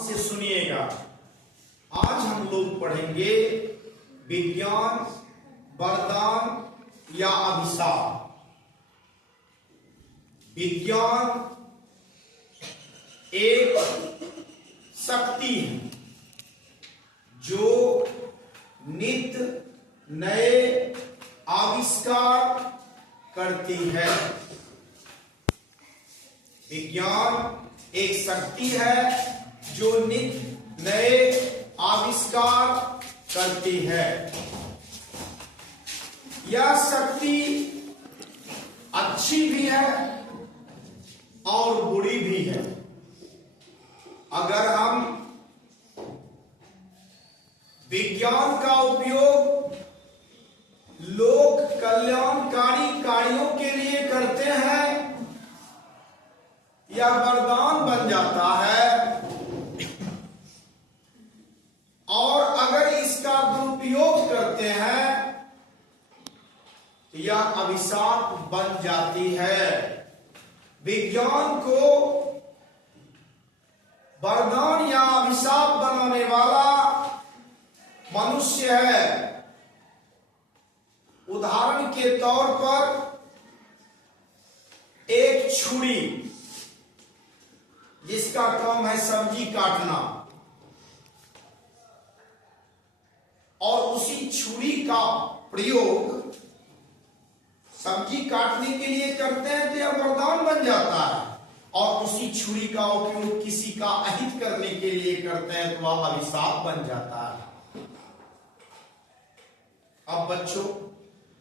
से सुनिएगा। आज हम लोग पढ़ेंगे विज्ञान, वरदान या अभिशाप। विज्ञान एक शक्ति है जो नित्य नए आविष्कार करती है। विज्ञान एक शक्ति है जो नित्य नए आविष्कार करती है। यह शक्ति अच्छी भी है और बुरी भी है। अगर हम विज्ञान का उपयोग लोक कल्याणकारी कार्यों के लिए करते हैं, यह वरदान बन जाता है, और अगर इसका दुरुपयोग करते हैं तो यह अभिशाप बन जाती है। विज्ञान को वरदान या अभिशाप बनाने वाला मनुष्य है। उदाहरण के तौर पर एक छुरी जिसका काम है सब्जी काटना, और उसी छुरी का प्रयोग सब्जी काटने के लिए करते हैं तो यह वरदान बन जाता है, और उसी छुरी का उपयोग किसी का अहित करने के लिए करते हैं तो वह अभिशाप बन जाता है। अब बच्चों,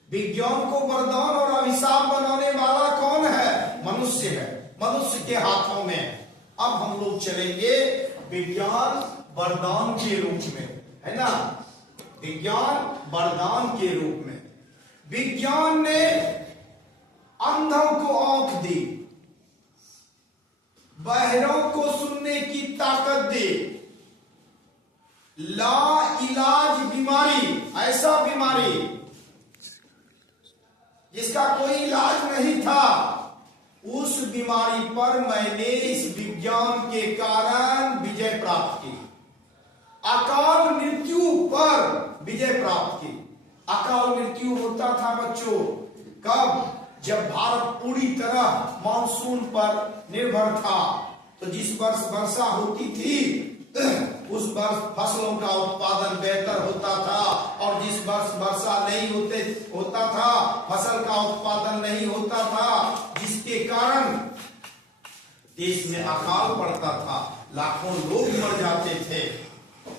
विज्ञान को वरदान और अभिशाप बनाने वाला कौन है? मनुष्य है। मनुष्य के हाथों में है। अब हम लोग चलेंगे विज्ञान वरदान के रूप में, है ना। विज्ञान वरदान के रूप में विज्ञान ने अंधों को आंख दी, बहरों को सुनने की ताकत दी, ला इलाज बीमारी, ऐसा बीमारी जिसका कोई इलाज नहीं था, उस बीमारी पर मैंने इस विज्ञान के कारण विजय प्राप्त की। अकाल मृत्यु पर विजय प्राप्त की। अकाल मृत्यु होता था बच्चों कब? जब भारत पूरी तरह मानसून पर निर्भर था। तो जिस वर्ष वर्षा होती थी उस वर्ष फसलों का उत्पादन बेहतर होता था, और जिस वर्ष वर्षा नहीं होता था फसल का उत्पादन नहीं होता था, जिसके कारण देश में अकाल पड़ता था, लाखों लोग मर जाते थे।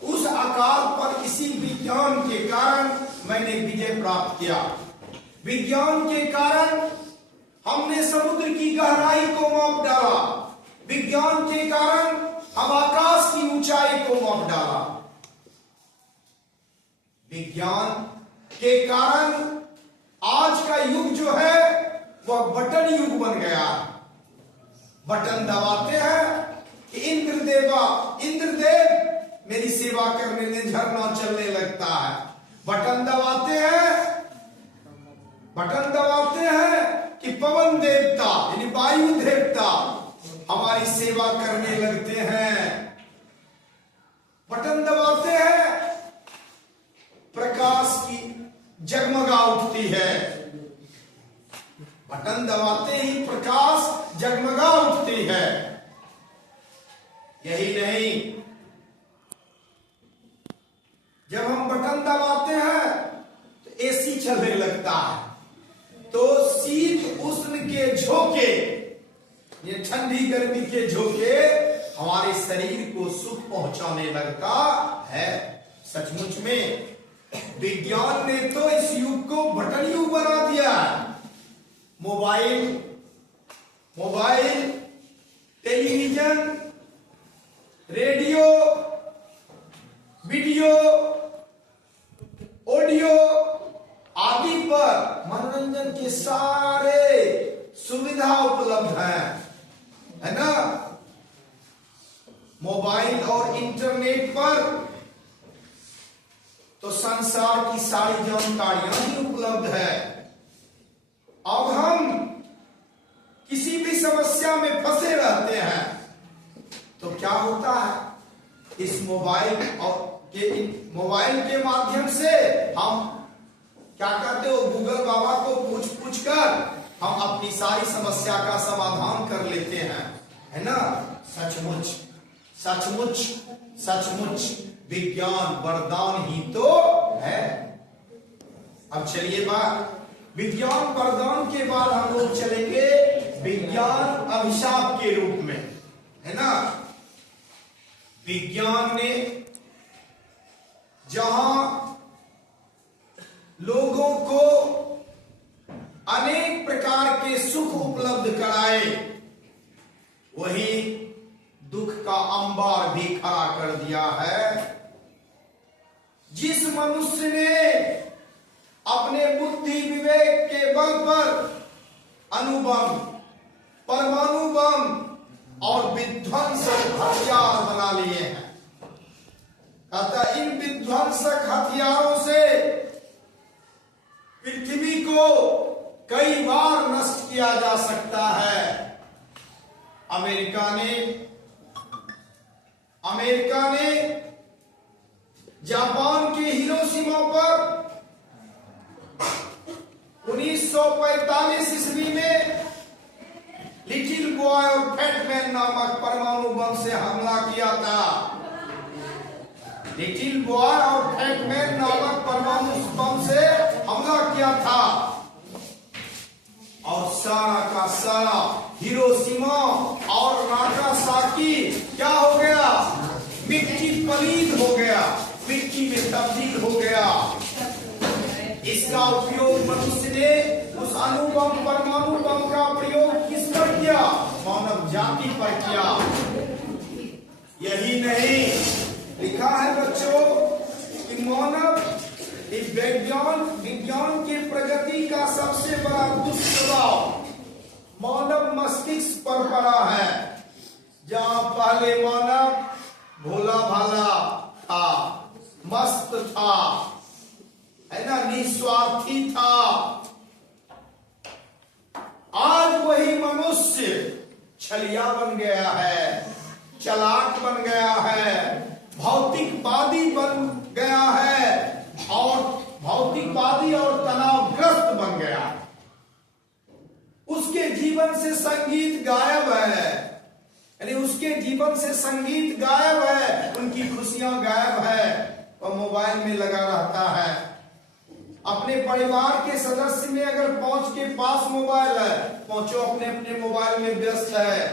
उस अकाल पर इसी विज्ञान के कारण मैंने विजय प्राप्त किया। विज्ञान के कारण हमने समुद्र की गहराई को माप डाला। विज्ञान के कारण हम आकाश की ऊंचाई को माप डाला। विज्ञान के कारण आज का युग जो है वह बटन युग बन गया। बटन दबाते हैं कि इंद्रदेव मेरी सेवा करने में झरना चलने लगता है। बटन दबाते हैं कि पवन देवता यानी वायु देवता हमारी सेवा करने लगते हैं। बटन दबाते हैं, प्रकाश की जगमगा उठती है। बटन दबाते ही प्रकाश जगमगा उठती है। यही नहीं, जब हम बटन दबाते हैं तो एसी चलने लगता है, तो शीत उष्ण के झोंके, ये ठंडी गर्मी के झोंके हमारे शरीर को सुख पहुंचाने लगता है। सचमुच में विज्ञान ने तो इस युग को बटन युग बना दिया। Mobile, television, radio, video, audio आदि पर मनोरंजन के सारे सुविधा उपलब्ध है ना। मोबाइल और इंटरनेट पर तो संसार की सारी जानकारियां ही उपलब्ध है। अब हम किसी भी समस्या में फंसे रहते हैं तो क्या होता है, इस मोबाइल के माध्यम से हम क्या करते हो, गूगल बाबा को पूछ कर हम अपनी सारी समस्या का समाधान कर लेते हैं, है ना। सचमुच सचमुच सचमुच विज्ञान वरदान ही तो है। अब चलिए बात, विज्ञान वरदान के बाद हम लोग चलेंगे विज्ञान अभिशाप के रूप में, है ना। विज्ञान ने जहां लोगों को अनेक प्रकार के सुख उपलब्ध कराए, वही दुख का अंबार भी खड़ा कर दिया है। जिस मनुष्य ने अपने बुद्धि विवेक के बल पर अणुबम, परमाणु बम और विध्वंसक हथियार बना लिए हैं, अतः इन विध्वंसक हथियारों से पृथ्वी को कई बार नष्ट किया जा सकता है। अमेरिका ने जापान के हिरोशिमा पर 1945 ईस्वी में लिटिल बॉय और फैट मैन नामक परमाणु बम से हमला किया था। लिटिल बॉय और फैट मैन नामक परमाणु बम से हमला किया था और सारा का सारा हिरोशिमा और नागासाकी क्या हो गया, मिट्टी पलीद हो गया, मिट्टी में तब्दील हो गया। इसका उपयोग मनुष्य ने उस अणुबम परमाणु बम का प्रयोग किस पर किया, मानव जाति पर किया। यही नहीं, लिखा है बच्चों कि मानव विज्ञान की प्रगति का सबसे बड़ा दुष्प्रभाव मानव मस्तिष्क पर पड़ा है। जहां पहले मानव भोला भाला था, मस्त था, है ना, निस्वार्थी था, आज वही मनुष्य छलिया बन गया है, चालाक बन गया है, भौतिकवादी बन गया है और भौतिकवादी और तनावग्रस्त बन गया है। उसके जीवन से संगीत गायब है, यानी उसके जीवन से संगीत गायब है, उनकी खुशियां गायब है, वह मोबाइल में लगा रहता है। अपने परिवार के सदस्य में अगर पहुंच के पास मोबाइल है, पहुंचो अपने अपने मोबाइल में व्यस्त है।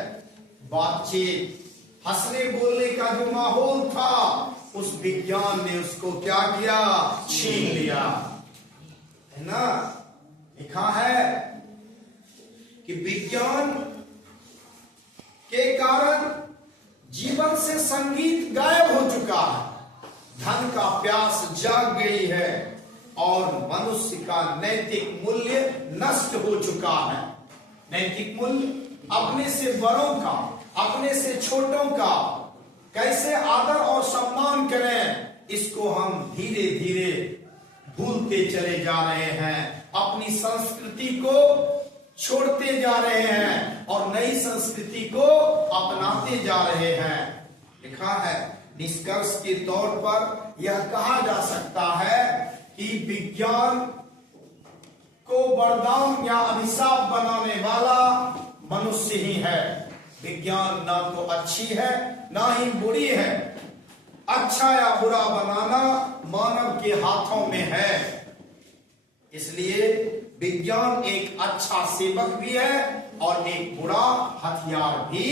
बातचीत, हंसने बोलने का जो माहौल था, उस विज्ञान ने उसको क्या किया, छीन लिया, है ना। लिखा है कि विज्ञान के कारण जीवन से संगीत गायब हो चुका है, धन का प्यास जाग गई है और मनुष्य का नैतिक मूल्य नष्ट हो चुका है। नैतिक मूल्य अपने से बड़ों का, अपने से छोटों का कैसे आदर और सम्मान करें, इसको हम धीरे धीरे भूलते चले जा रहे हैं। अपनी संस्कृति को छोड़ते जा रहे हैं और नई संस्कृति को अपनाते जा रहे हैं। लिखा है, निष्कर्ष के तौर पर यह कहा जा सकता है कि विज्ञान को वरदान या अभिशाप बनाने वाला मनुष्य ही है। विज्ञान ना तो अच्छी है ना ही बुरी है, अच्छा या बुरा बनाना मानव के हाथों में है। इसलिए विज्ञान एक अच्छा सेवक भी है और एक बुरा हथियार भी